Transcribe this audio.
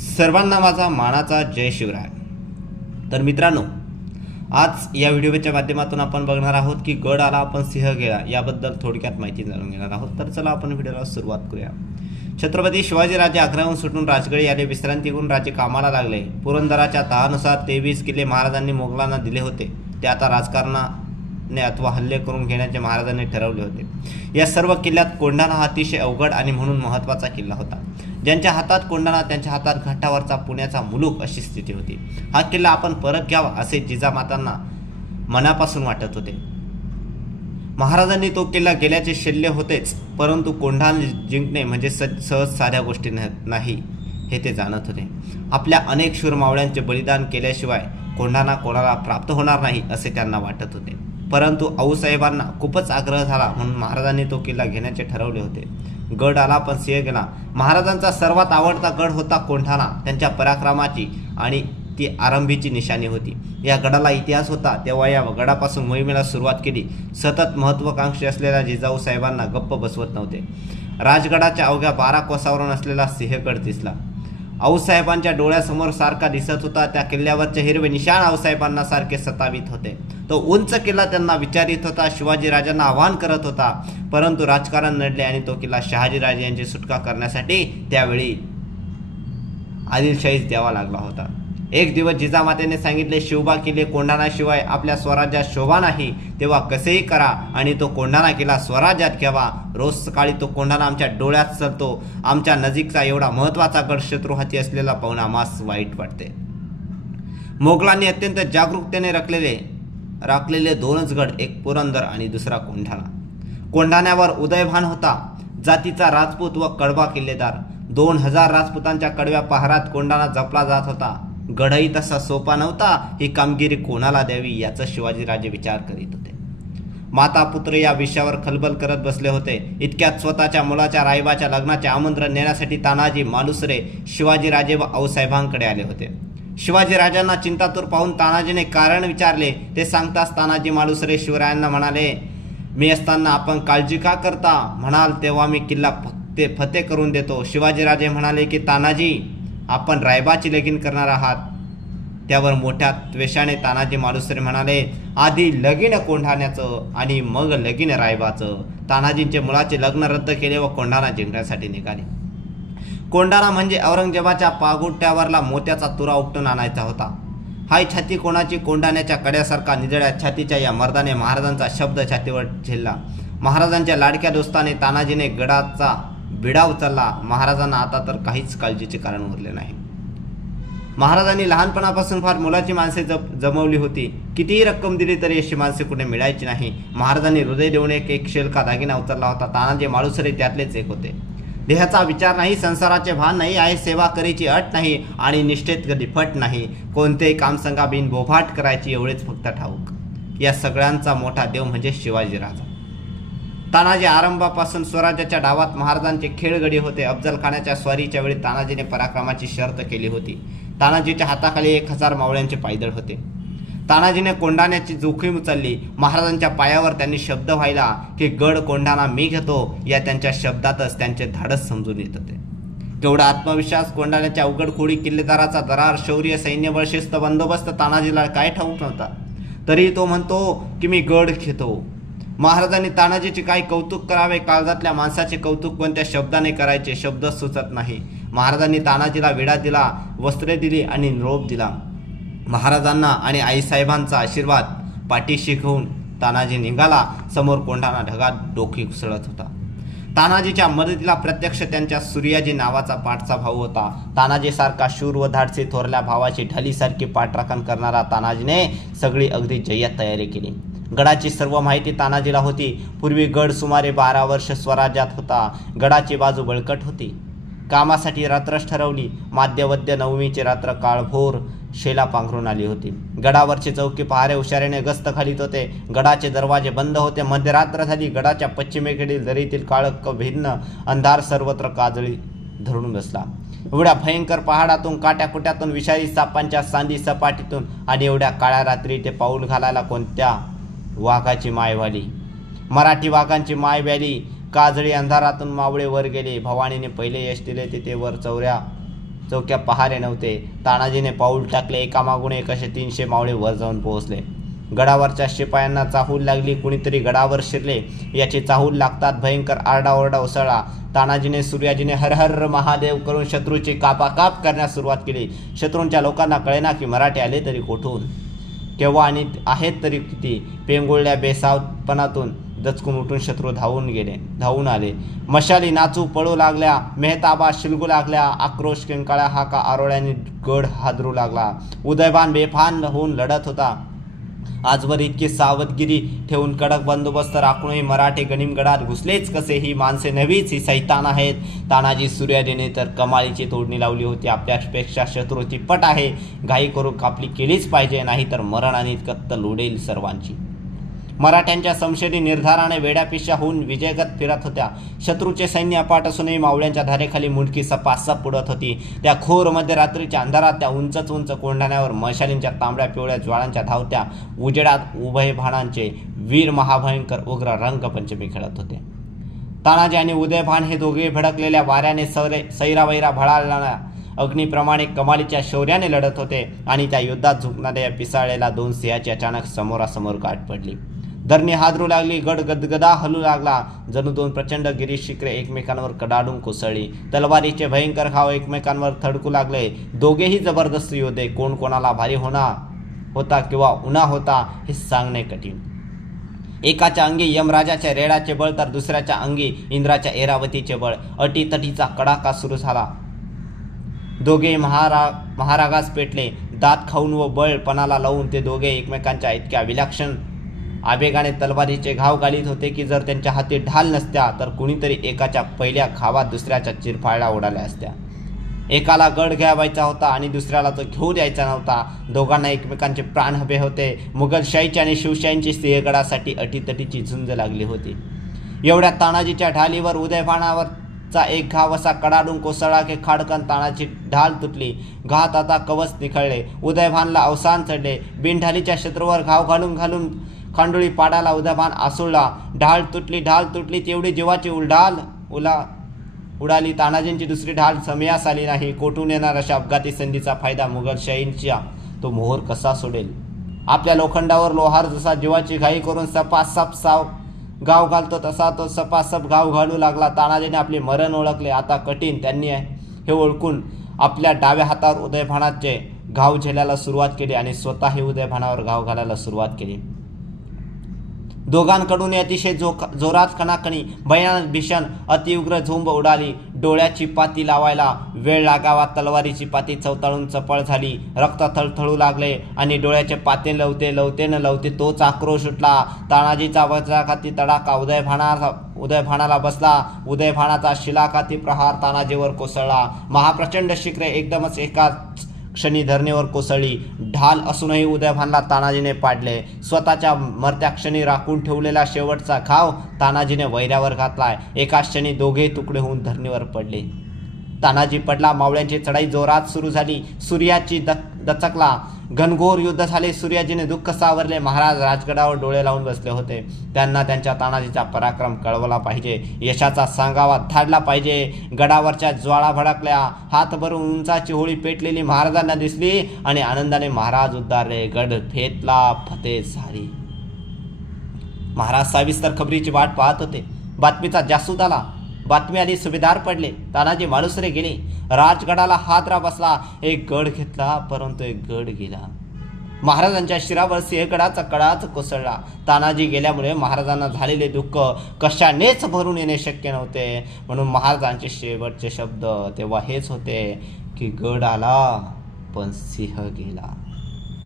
सर्वांना माझा मानाचा जय शिवराय। तर मित्रांनो, आज या व्हिडिओच्या माध्यमातून आपण बघणार आहोत की गड आला पण सिंह गेला याबद्दल थोडक्यात माहिती जाणून घेणार आहोत। तर चला आपण व्हिडिओला सुरुवात करूया। छत्रपती शिवाजी राजे आग्र्याहून सुटून राजगड आले, विश्रांती घेऊन राजे कामाला लागले। पुरंदराच्या तहानुसार 23 किल्ले महाराजांनी मोगलांना दिले होते, ते आता राजकारणाने अथवा हल्ले करून घेण्याचे महाराजांनी ठरवले होते। या सर्व किल्ल्यात कोंढाणा हा अतिशय अवघड आणि म्हणून महत्त्वाचा किल्ला होता। ज्यांच्या हातात कोंढाणा त्यांच्या हातात घाटावरचा पुण्याचा मुलूक अशी स्थिती होती। हा किल्ला आपण परत घ्यावा असे जिजामातांना मनापासून वाटत होते। महाराजांनी तो किल्ला गेल्याचे शल्य होतेच, परंतु कोंढाणा जिंकणे म्हणजे सहज साध्या गोष्टी नाही हे ते जाणत होते। आपल्या अनेक शूर मावळ्यांचे बलिदान केल्याशिवाय कोंढाणा कोणाला प्राप्त होणार नाही असे त्यांना वाटत होते। परंतु आऊसाहेबांना खूपच आग्रह झाला म्हणून महाराजांनी तो किल्ला घेण्याचे ठरवले होते। गड आला पण सिंह गेला। महाराजांचा सर्वात आवडता गड होता कोंढाणा, त्यांच्या पराक्रमाची आणि ती आरंभीची निशाणी होती। या गडाला इतिहास होता, तेव्हा या गडापासून मोहिमेला सुरुवात केली। सतत महत्त्वाकांक्षी असलेल्या जिजाऊ साहेबांना गप्प बसवत नव्हते। राजगडाच्या अवघ्या 12 कोसावरून असलेला सिंहगड दिसला। आऊसाहेबांच्या डोळ्यासमोर सारखा दिसत होता। त्या किल्ल्यावरचे हिरवे निशाण आऊसाहेबांना सारखे सतावित होते। तो उंच किल्ला त्यांना विचारित होता, शिवाजी राजांना आव्हान करत होता। परंतु राजकारण नडले आणि तो किल्ला शहाजीराजे यांची सुटका करण्यासाठी त्यावेळी आदिलशाहीच द्यावा लागला होता। एक दिवस जिजामातेने सांगितले, शिवबा किल्ले कोंढाणाशिवाय आपल्या स्वराज्यात शोभा नाही, तेव्हा कसेही करा आणि तो कोंढाणा किल्ला स्वराज्यात घ्यावा। रोज सकाळी तो कोंढाणा आमच्या डोळ्यात चलतो। आमच्या नजीकचा एवढा महत्त्वाचा गड शत्रू हाती असलेला पाहून आम्हास वाईट वाटते। मोगलांनी अत्यंत जागरूकतेने राखलेले दोनच गड, एक पुरंदर आणि दुसरा कोंढाणा। कोंढाण्यावर उदयभान होता, जातीचा राजपूत व कडवा किल्लेदार। 2000 राजपुतांच्या कडव्या पहारात कोंढाणा जपला जात होता। गडही तसा सोपा नव्हता। ही कामगिरी कोणाला द्यावी याचा शिवाजीराजे विचार करीत होते। माता पुत्र या विषयावर खलबल करत बसले होते। इतक्यात स्वतःच्या मुलाच्या रायबाच्या लग्नाचे आमंत्रण नेण्यासाठी तानाजी मालुसरे शिवाजीराजे व आऊसाहेबांकडे आले होते। शिवाजीराजांना चिंतातूर पाहून तानाजीने कारण विचारले। ते सांगताच तानाजी मालुसरे शिवरायांना म्हणाले, मी असताना आपण काळजी का करता? म्हणाल तेव्हा मी किल्ला फते करून देतो। शिवाजीराजे म्हणाले की तानाजी, आपण रायबाची लगीन करणार आहात? त्यावर मोठ्या त्वेषाने तानाजी मालुसरे म्हणाले, आधी लगीन कोंढाण्याचं आणि मग लगीन रायबाचं। तानाजींचे मुलाचे लग्न रद्द केले व कोंढाणा जिंकण्यासाठी निघाले। कोंढाणा म्हणजे औरंगजेबाच्या पागोट्यावरला मोत्याचा तुरा उपटून आणायचा होता। हाय छाती कोणाची कोंढाण्याच्या कड्यासारखा निजळ्या छातीच्या या मर्दाने महाराजांचा शब्द छातीवर झेलला। महाराजांच्या लाडक्या दोस्ताने तानाजीने गडाचा बिडा उचलला। महाराजांना आता तर काहीच काळजीचे कारण उरले नाही। महाराजांनी लहानपणापासून फार मुलाची माणसे जमवली होती। कितीही रक्कम दिली तरी अशी माणसे कुठे मिळायची नाही। महाराजांनी हृदय देऊन एक शेलका दागिना उचलला होता। तानाजी मालुसरे त्यातलेच एक होते। देहाचा विचार नाही, संसाराचे भान नाही, आहे सेवा करायची अट नाही आणि निष्ठेत कधी फट नाही। कोणतेही काम संगा बिन बोभाट करायची एवढेच फक्त ठाऊक। या सगळ्यांचा मोठा देव म्हणजे शिवाजीराजा। तानाजी आरंभापासून स्वराज्याच्या डावात महाराजांचे खेळगडी होते। अफजलखानाच्या स्वारीच्या वेळी तानाजीने पराक्रमाची शर्त केली होती। तानाजीच्या हाताखाली 1000 मावळ्यांचे पायदळ होते। तानाजीने कोंढाण्याची जोखीम उचलली। महाराजांच्या पायावर त्यांनी शब्द व्हायला की गड कोंढाणा मी घेतो, या त्यांच्या शब्दातच त्यांचे धाडस समजून येत होते। केवढा आत्मविश्वास! कोंढाण्याच्या अवघड खोडी किल्लेदाराचा दरार, शौर्य, सैन्यबळ, शिस्त, बंदोबस्त तानाजीला काय ठाऊक नव्हता। तरीही तो म्हणतो की मी गड घेतो। महाराजांनी तानाजीचे काय कौतुक करावे, काळजातल्या माणसाचे कौतुक कोणत्या शब्दाने करायचे शब्दच सुचत नाही। महाराजांनी तानाजीला विडा दिला, वस्त्रे दिली आणि निरोप दिला। महाराजांना आणि आईसाहेबांचा आशीर्वाद पाठीशी घेऊन तानाजी निघाला। समोर कोंढाणा ढगात डोकी घुसळत होता। तानाजीच्या मदतीला प्रत्यक्ष त्यांच्या सूर्याजी नावाचा पाठचा भाऊ होता। तानाजीसारखा शूर व धाडसी थोरल्या भावाची ढालीसारखी पाठराखण करणारा तानाजीने सगळी अगदी जय्यत तयारी केली। गडाची सर्व माहिती तानाजीला होती। पूर्वी गड सुमारे 12 वर्ष स्वराज्यात होता। गडाची बाजू बळकट होती। कामासाठी रात्रच ठरवली। माध्यवद्य नवमीची रात्र काळभोर शेला पांघरून आली होती। गडावरचे चौकी पहारे हुशारीने गस्त घालीत होते। गडाचे दरवाजे बंद होते। मध्यरात्र झाली। गडाच्या पश्चिमेकडील दरीतील काळक भिन्न अंधार सर्वत्र काजळी धरून बसला। एवढ्या भयंकर पहाडातून, काट्याकुट्यातून, विषारी सापांच्या सांदी सपाटीतून आणि एवढ्या काळ्या रात्री ते पाऊल घालायला कोणत्या वाघाची माय व्हाली? मराठी वाघांची माय व्याली। काजळी अंधारातून मावळे वर गेले। भवानीने पहिले यश दिले ते वर चौक्या पहारे नव्हते. तानाजीने पाऊल टाकले, एकामागून एक असे 300 मावळे वर जाऊन पोहोचले. गडावरच्या शिपायांना चाहूल लागली. कुणीतरी गडावर शिरले याची चाहूल लागतात भयंकर आरडाओरडा उसळला. तानाजीने सूर्याजीने हर हर महादेव करून शत्रूची कापाकाप करण्यास सुरुवात केली. शत्रूंच्या लोकांना कळेना की मराठी आले तरी कोठून, केव्हा आणि आहेत तरी किती. पेंगुळल्या बेसावपणातून दचकून उठून शत्रू धावून आले. मशाली नाचू पळू लागल्या, मेहताबा शिलगू लागल्या, आक्रोश किंकाळ्या हाका आरोळ्यांनी गड हादरू लागला. उदयभान बेफान होऊन लढत होता. आजवर इतकी सावधगिरी ठेवून कडक बंदोबस्त राखूनही मराठे गनिमगडात घुसलेच कसे? ही माणसे नवीच, ही सैतान आहेत. तानाजी सूर्याजीने तर कमालीची तोडणी लावली होती. आपल्यापेक्षा शत्रूची पट आहे, घाई करून कापली केलीच पाहिजे, नाहीतर मरण आणि कत्तल उडेल सर्वांची. मराठ्यांच्या संशयी निर्धाराने वेड्यापिशा होऊन विजयगत फिरत होत्या. शत्रूचे सैन्य अपाट असूनही मावळ्यांच्या धारेखाली मुंडकी सपासप उडत होती. त्या खोर मध्यरात्रीच्या अंधारात त्या उंच उंच कोंढाण्यावर मशालींच्या तांबड्या पिवळ्या ज्वाळांच्या धावत्या उजेडात उभय भाणांचे वीर महाभयंकर उग्र रंगपंचमी खेळत होते. तानाजी आणि उदयभान हे दोघे भडकलेल्या वाऱ्याने सैरावैरा भळाळणाऱ्या अग्निप्रमाणे कमालीच्या शौर्याने लढत होते. आणि त्या युद्धात झुकणाऱ्या पिसाळलेल्या दोन सिंहाची अचानक समोरासमोर गाठ पडली. धरणी हादरू लागली. गड गदगदा हलू लागला. जणू दोन प्रचंड गिरीश शिखरे एकमेकांवर कडाडून कोसळली. तलवारीचे भयंकर घाव एकमेकांवर थडकू लागले. दोघेही जबरदस्त योद्धे. कोण कोणाला भारी होता किंवा उन्हा होता हे सांगणे कठीण. एकाच्या अंगी यमराजाच्या रेडाचे बळ तर दुसऱ्याच्या अंगी इंद्राच्या ऐरावतीचे बळ. अटीतटीचा कडाका सुरू झाला. दोघे महारागास पेटले. दात खाऊन व बळ पणाला लावून ते दोघे एकमेकांच्या इतक्या विलक्षण आवेगाने तलवारीचे घाव घालीत होते की जर त्यांच्या हाती ढाल नसत्या तर कुणीतरी एकाच्या पहिल्या घावात दुसऱ्याच्या चिरफाळ्या उडाल्या असत्या. एकाला गड घ्यावायचा होता आणि दुसऱ्याला तो घेऊ द्यायचा नव्हता. दोघांना एकमेकांचे प्राण हवे होते. मुघलशाहीची आणि शिवशाहींची सिंहगडासाठी अटीतटीची झुंज लागली होती. एवढ्या तानाजीच्या ढालीवर उदयभानावरचा एक घाव असा कडाडून कोसळला की खाडकन तानाची ढाल तुटली. घात आता कवच निखळले. उदयभानला अवसान चढले. बिनढालीच्या शत्रूवर घाव घालून खांडोळी पाडाला उदयभान आसुळला. ढाल तुटली तेवढी जीवाची उडाली. तानाजींची दुसरी ढाल समयास आली नाही. कोठून येणार अशा अपघाती संधीचा फायदा मुघलशाहींचा तो मोहर कसा सोडेल? आपल्या लोखंडावर लोहार जसा जीवाची घाई करून सपासप गाव घालतो तसा तो सपासप गाव घालू लागला. तानाजीने आपले मरण ओळखले. आता कठीण. त्यांनी हे ओळखून आपल्या डाव्या हातावर उदयभानाचे घाव झेलायला सुरुवात केली आणि स्वतःही उदयभानावर घाव घालायला सुरुवात केली. दोघांकडून अतिशय जोरात कणाकणी भयानक भीषण अतिउग्र झुंब उडाली. डोळ्याची पाती लावायला वेळ लागावा. तलवारीची पाती चवताळून चपळ झाली. रक्त थळथळू लागले आणि डोळ्याचे पाते लवते तोच आक्रोश उठला. तानाजीचा वज्राघाती तडाखा उदयभानाला बसला. उदयभानाचा शिलाघाती प्रहार तानाजीवर कोसळला. महाप्रचंड शिखरे एकदमच एकाच क्षणी धरणीवर कोसळली. ढाल असूनही उदयभानला तानाजीने पाडले. स्वतःच्या मरत्या क्षणी राखून ठेवलेला शेवटचा घाव तानाजीने वैऱ्यावर घातलाय. एका क्षणी दोघे तुकडे होऊन धरणीवर पडले. तानाजी पडला. मावळ्यांची चढाई जोरात सुरू झाली. सूर्याची दचकला. घनघोर युद्ध झाले. सूर्याजीने दुःख सावरले. महाराज राजगडावर डोळे लावून बसले होते. त्यांना त्यांच्या तानाजीचा पराक्रम कळवला पाहिजे. यशाचा सांगावा धाडला पाहिजे. गडावरच्या ज्वाळा भडकल्या. हात भरून उंचाची होळी पेटलेली महाराजांना दिसली आणि आनंदाने महाराज उद्गारले. गड फेतला, फते झाली. महाराज सविस्तर खबरीची वाट पाहत होते. बातमीचा जासूद आला. बातमी आली. सुभेदार पडले. तानाजी मालुसरे गेले. राजगडाला हादरा बसला. एक गड घेतला परंतु एक गड गेला. महाराजांच्या शिरावर सिंहगडाचा कडाच कोसळला. तानाजी गेल्यामुळे महाराजांना झालेले दुःख कशानेच भरून येणे शक्य नव्हते. म्हणून महाराजांचे शेवटचे शब्द तेव्हा हेच होते की गड आला पण सिंह गेला.